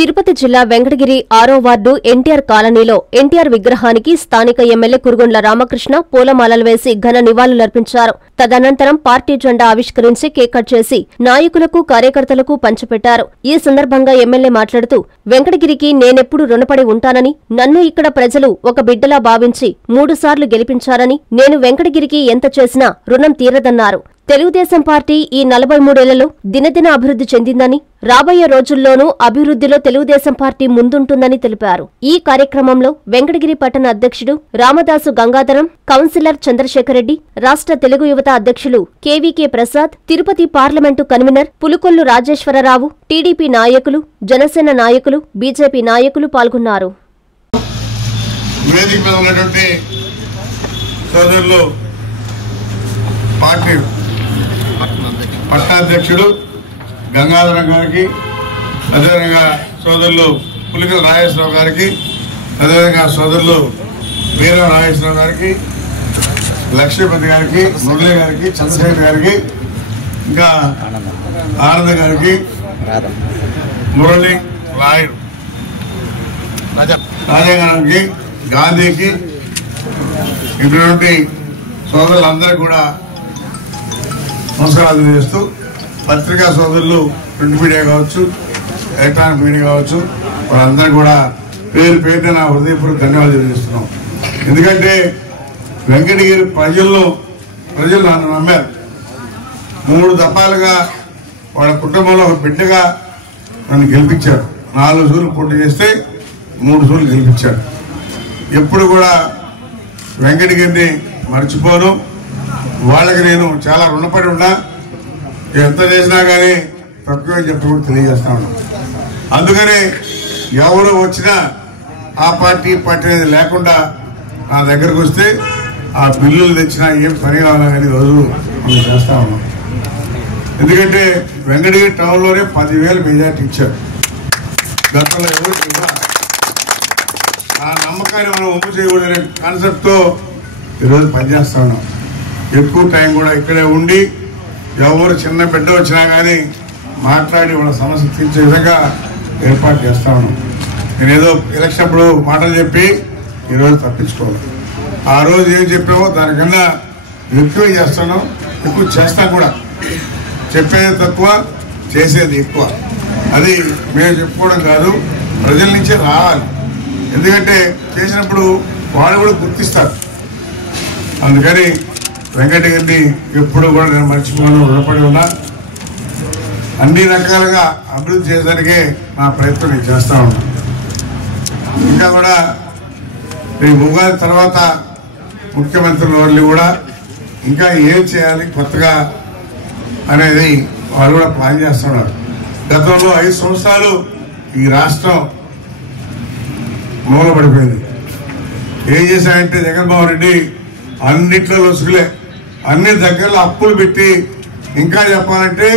తిరుపతి జిల్లా వెంకటగిరి 6వ వార్డు ఎన్టీఆర్ కాలనీలో ఎన్టీఆర్ విగ్రహానికి స్థానిక ఎమ్మెల్యే కురుగుండ్ల రామకృష్ణ పూలమాలలు వేసి ఘన నివాళులర్పించారు. తదనంతరం పార్టీ జెండా ఆవిష్కరించి కేక్ కట్ చేసి నాయకులకు కార్యకర్తలకు పంచిపెట్టారు. ఈ సందర్భంగా ఎమ్మెల్యే మాట్లాడుతూ వెంకటగిరికి నేనెప్పుడు రుణపడి ఉంటానని, నన్ను ఇక్కడ ప్రజలు ఒక బిడ్డలా భావించి 3 సార్లు గెలిపించారని, నేను వెంకటగిరికి ఎంత చేసినా రుణం తీరదన్నారు. తెలుగుదేశం పార్టీ ఈ 43 ఏళ్లలో దినదిన అభివృద్ధి చెందిందని, రాబోయే రోజుల్లోనూ అభివృద్ధిలో తెలుగుదేశం పార్టీ ముందుంటుందని తెలిపారు. ఈ కార్యక్రమంలో వెంకటగిరి పట్టణ అధ్యక్షుడు రామదాసు గంగాధరం, కౌన్సిలర్ చంద్రశేఖరరెడ్డి, రాష్ట్ర తెలుగు యువత అధ్యక్షులు KVK Prasad, Tirupati parliament convenor Pulukollu Rajeswararao, TDP నాయకులు, జనసేన నాయకులు, బీజేపీ నాయకులు పాల్గొన్నారు. పట్టాధ్యక్షుడు గంగాధరం గారికి, అదేవిధంగా సోదరులు పులికల రాజేశ్వరరావు గారికి, అదేవిధంగా సోదరులు వీర రాజేశ్వరరావు గారికి, లక్ష్మీపతి గారికి, మురళి గారికి, చంద్రశేఖర్ గారికి, ఇంకా ఆనంద్ గారికి, మురళి రాజా గారికి, గాంధీకి, ఇటువంటి సోదరులందరికీ కూడా నమస్కారాలు తెలియజేస్తూ, పత్రికా సోదరులు, ప్రింట్ మీడియా కావచ్చు, ఎలక్ట్రానిక్ మీడియా కావచ్చు, వాళ్ళందరూ కూడా పేరు పేరున నా హృదయపూర్వక ధన్యవాదాలు తెలియజేస్తున్నాం. ఎందుకంటే వెంకటగిరి ప్రజలు నన్ను నమ్మారు. 3 దఫాలుగా వాళ్ళ కుటుంబంలో ఒక బిడ్డగా నన్ను గెలిపించారు. 4 సూర్లు పోటీ చేస్తే 3 సూర్లు గెలిపించారు. ఎప్పుడు కూడా వెంకటగిరిని మర్చిపోను. వాళ్ళకి నేను చాలా రుణపడి ఉన్నా. ఎంత చేసినా కానీ తక్కువ చెప్పి తెలియజేస్తా ఉన్నా. అందుకని ఎవరు వచ్చినా ఆ పార్టీ అనేది లేకుండా నా దగ్గరకు వస్తే ఆ బిల్లులు తెచ్చినా ఏం పని కావాలా కానీ రోజు మనం చేస్తా ఉన్నాం. ఎందుకంటే వెంకటగిరి టౌన్లోనే 10,000 మెజార్టీ ఇచ్చారు. గతంలో ఎవరు ఆ నమ్మకాన్ని మనం ఒప్పు చేయకూడదనే కాన్సెప్ట్తో ఈరోజు పనిచేస్తా ఉన్నాం. ఎక్కువ టైం కూడా ఇక్కడే ఉండి ఎవరు చిన్న బిడ్డ వచ్చినా కానీ మాట్లాడి వాళ్ళ సమస్య తీర్చే విధంగా ఏర్పాటు చేస్తా ఉన్నాం. నేనేదో ఎలక్షన్ అప్పుడు మాటలు చెప్పి ఈరోజు తప్పించుకోవాలి. ఆ రోజు ఏం చెప్పామో దానికన్నా ఎక్కువ చేస్తున్నాం, ఎక్కువ చేస్తాం కూడా. చెప్పేది తక్కువ, చేసేది ఎక్కువ. అది మేము చెప్పుకోవడం కాదు, ప్రజల నుంచే రావాలి. ఎందుకంటే చేసినప్పుడు వాళ్ళు కూడా గుర్తిస్తారు. అందుకని వెంకటగిరిని ఎప్పుడు కూడా నేను మర్చిపోను, రుణపడి ఉన్నా. అన్ని రకాలుగా అభివృద్ధి చేయడానికే నా ప్రయత్నం నేను చేస్తా ఉన్నా. ఇంకా కూడా ఈ ఉగాది తర్వాత ముఖ్యమంత్రుల వాళ్ళు కూడా ఇంకా ఏం చేయాలి కొత్తగా అనేది వాళ్ళు కూడా ప్లాన్ చేస్తున్నారు. గతంలో 5 సంవత్సరాలు ఈ రాష్ట్రం మూలపడిపోయింది. ఏం చేశారంటే జగన్మోహన్ రెడ్డి అన్నిట్లో లొసుగులే, అన్ని దగ్గరలో అప్పులు పెట్టి, ఇంకా చెప్పాలంటే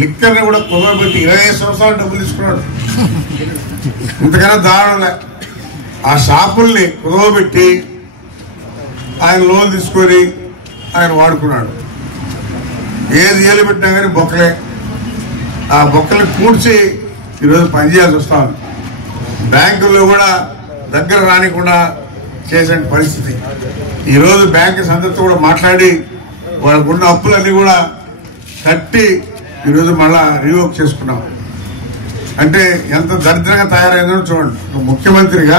లిక్కర్ని కూడా కుదరబెట్టి 25 సంవత్సరాలు డబ్బులు తీసుకున్నాడు. ఇంతకన్నా దారుణంలే. ఆ షాపుల్ని కుదరబెట్టి ఆయన లోన్ తీసుకొని ఆయన వాడుకున్నాడు. ఏది ఏలు పెట్టినా కానీ బొక్కలే. ఆ బొక్కల్ని పూడ్చి ఈరోజు పనిచేయాల్సి వస్తాను. బ్యాంకుల్లో కూడా దగ్గర రానికుండా చేసే పరిస్థితి. ఈరోజు బ్యాంకర్స్ అందరితో కూడా మాట్లాడి వాళ్ళకున్న అప్పులన్నీ కూడా కట్టి ఈరోజు మళ్ళా రివోక్ చేసుకున్నాం. అంటే ఎంత దరిద్రంగా తయారైందో చూడండి. ముఖ్యమంత్రిగా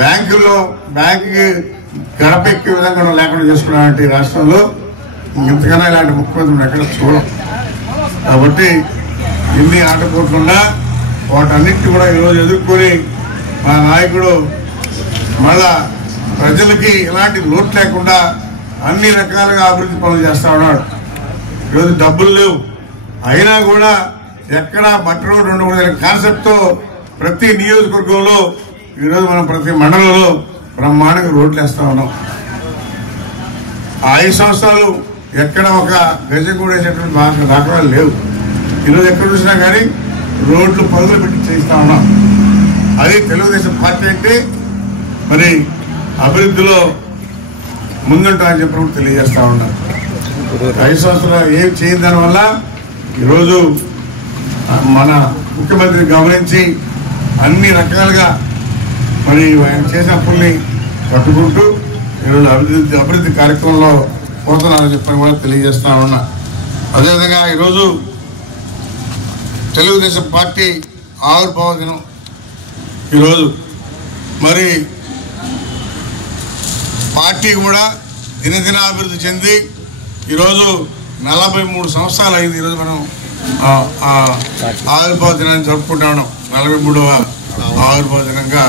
బ్యాంకుల్లో బ్యాంకుకి గడపెక్కే విధంగా లేకుండా చేసుకున్నామంటే రాష్ట్రంలో ఇంతకన్నా ఇలాంటి ముఖ్యమంత్రులు ఎక్కడ చూడం. కాబట్టి ఇన్ని ఆటపోకుండా వాటన్నిటిని కూడా ఈరోజు ఎదుర్కొని మా నాయకుడు మళ్ళా ప్రజలకి ఎలాంటి లోటు లేకుండా అన్ని రకాలుగా అభివృద్ధి పనులు చేస్తా ఉన్నాడు. ఈరోజు డబ్బులు లేవు, అయినా కూడా ఎక్కడ మట్టి రోడ్డు ఉండకూడదనే కాన్సెప్ట్తో ప్రతి నియోజకవర్గంలో ఈరోజు మనం ప్రతి మండలంలో బ్రహ్మాండంగా రోడ్లు వేస్తా ఉన్నాం. 5 సంవత్సరాలు ఎక్కడ ఒక గజం కూడా వేసేటువంటి దాఖలాలు లేవు. ఈరోజు ఎక్కడ చూసినా కానీ రోడ్లు పరుగులు పెట్టి చేయిస్తా ఉన్నాం. అది తెలుగుదేశం పార్టీ అంటే మరి అభివృద్ధిలో ముందుంటామని చెప్పినప్పుడు తెలియజేస్తా ఉన్నారు. 5 సంవత్సరాలు ఏం చేయని దానివల్ల ఈరోజు మన ముఖ్యమంత్రి గమనించి అన్ని రకాలుగా మరి ఆయన చేసిన పనుల్ని పట్టుకుంటూ ఈరోజు అభివృద్ధి కార్యక్రమంలో పోతున్నారని చెప్పని కూడా తెలియజేస్తా ఉన్నా. అదేవిధంగా ఈరోజు తెలుగుదేశం పార్టీ ఆవిర్భావ దినం. ఈరోజు మరి పార్టీ కూడా దినదిన అభివృద్ధి చెంది ఈరోజు 43 సంవత్సరాలు అయింది. ఈరోజు మనం ఆవిర్భావ దినాన్ని జరుపుకుంటా ఉన్నాం. 43వ ఆవిర్భావ దినంగా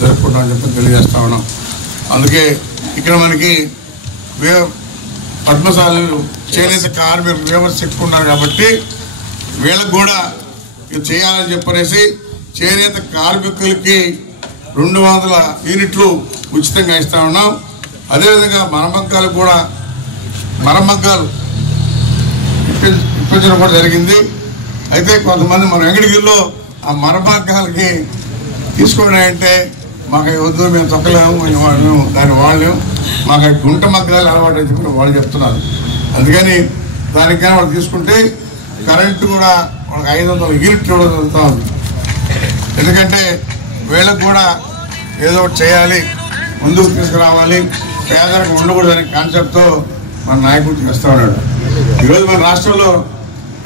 జరుపుకుంటామని చెప్పి తెలియజేస్తా ఉన్నాం. అందుకే ఇక్కడ మనకి పద్మశాలు చేనేత కార్మికులు లేబర్స్ ఎక్కువ ఉన్నారు కాబట్టి వీళ్ళకు కూడా ఇది చేయాలని చెప్పనేసి చేనేత కార్మికులకి 200 యూనిట్లు ఉచితంగా ఇస్తా ఉన్నాం. అదేవిధంగా మరమగ్గాలకు కూడా మరమగ్గాలు ఇప్పించడం కూడా జరిగింది. అయితే కొంతమంది మన వెంకటగిరిలో ఆ మరమగ్గాలకి తీసుకున్నాయంటే మాకు వద్దు, మేము తొక్కలేము, మేము దాన్ని వాళ్ళేము, మాకు గుంట మగ్గాలు అలవాటు అని చెప్పి వాళ్ళు చెప్తున్నారు. అందుకని దానికైనా వాళ్ళు తీసుకుంటే కరెంటు కూడా వాళ్ళకి 500 యూనిట్లు ఇవ్వడం జరుగుతూ ఉంది. ఎందుకంటే వీళ్ళకు కూడా ఏదో ఒకటి చేయాలి, ముందుకు తీసుకురావాలి, పేదలకు ఉండకూడదనే కాన్సెప్ట్తో మన నాయకుడు చేస్తూ ఉన్నాడు. ఈరోజు మన రాష్ట్రంలో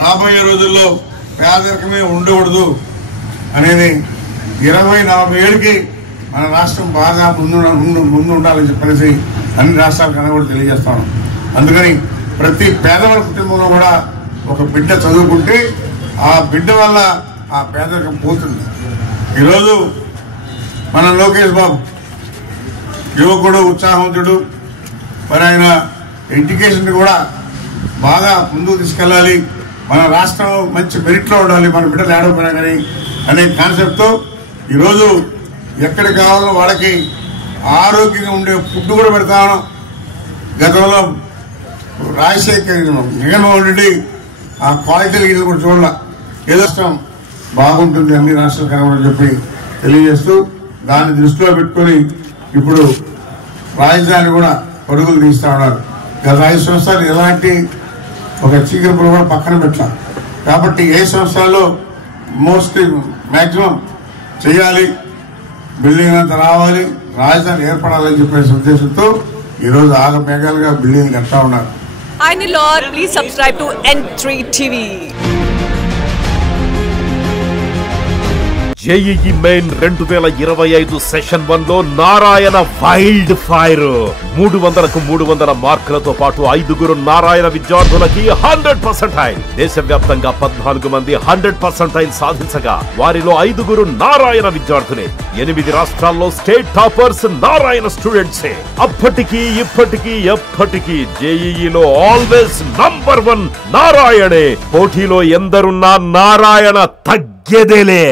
రాబోయే రోజుల్లో పేదరికమే ఉండకూడదు అనేది 20-40 ఏళ్ళకి మన రాష్ట్రం బాగా ముందు ఉండాలని చెప్పేసి అన్ని రాష్ట్రాల కన్నా కూడా తెలియజేస్తాను. అందుకని ప్రతి పేదవాళ్ళ కుటుంబంలో కూడా ఒక బిడ్డ చదువుకుంటే ఆ బిడ్డ వల్ల ఆ పేదరికం పోతుంది. ఈరోజు మన లోకేష్ బాబు యువకుడు, ఉత్సాహవంతుడు, మరి ఆయన ఎడ్యుకేషన్ కూడా బాగా ముందుకు తీసుకెళ్ళాలి, మన రాష్ట్రం మంచి మెరిట్లో ఉండాలి, మన బిడ్డలు ఏడవపోయినా కానీ అనే కాన్సెప్ట్తో ఈరోజు ఎక్కడ కావాలో వాళ్ళకి ఆరోగ్యంగా ఉండే ఫుడ్ కూడా పెడతాను. గతంలో జగన్మోహన్ రెడ్డి ఆ క్వాలిటీలు కూడా చూడాల, ఏదో బాగుంటుంది అన్ని రాష్ట్రాలు కనబడని చెప్పి తెలియజేస్తూ దాన్ని దృష్టిలో పెట్టుకొని ఇప్పుడు రాజధాని కూడా పరుగులు తీస్తా ఉన్నారు. గత 5 సంవత్సరాలు ఎలాంటి ఒక చీకటిపులు కూడా పక్కన పెట్టాం కాబట్టి ఏ సంవత్సరాల్లో మ్యాక్సిమం చేయాలి, బిల్డింగ్ అంతా రావాలి, రాజధాని ఏర్పడాలని చెప్పే ఉద్దేశంతో ఈరోజు ఆగమేఘాలుగా బిల్డింగ్ కడతా ఉన్నారు. Please subscribe to N3 TV. JEE main 2025 session 1లో నారాయణ వైల్డ్ ఫైర్ 300కు 300 మార్కులతో పాటు 5 నారాయణ విద్యార్థులకి 100% దేశవ్యాప్తంగా 14 మంది 100% సాధించగా వారిలో 5 నారాయణ విద్యార్థులే. 8 రాష్ట్రాల్లో స్టేట్ టాపర్స్ నారాయణ స్టూడెంట్సే. అప్పటికీ ఇప్పటికీ ఎప్పటికీ జేఈఈలో ఆల్వేస్ నంబర్ 1 నారాయణే. పోటీలో ఎందరున్నా నారాయణ తగ్గేదేలే.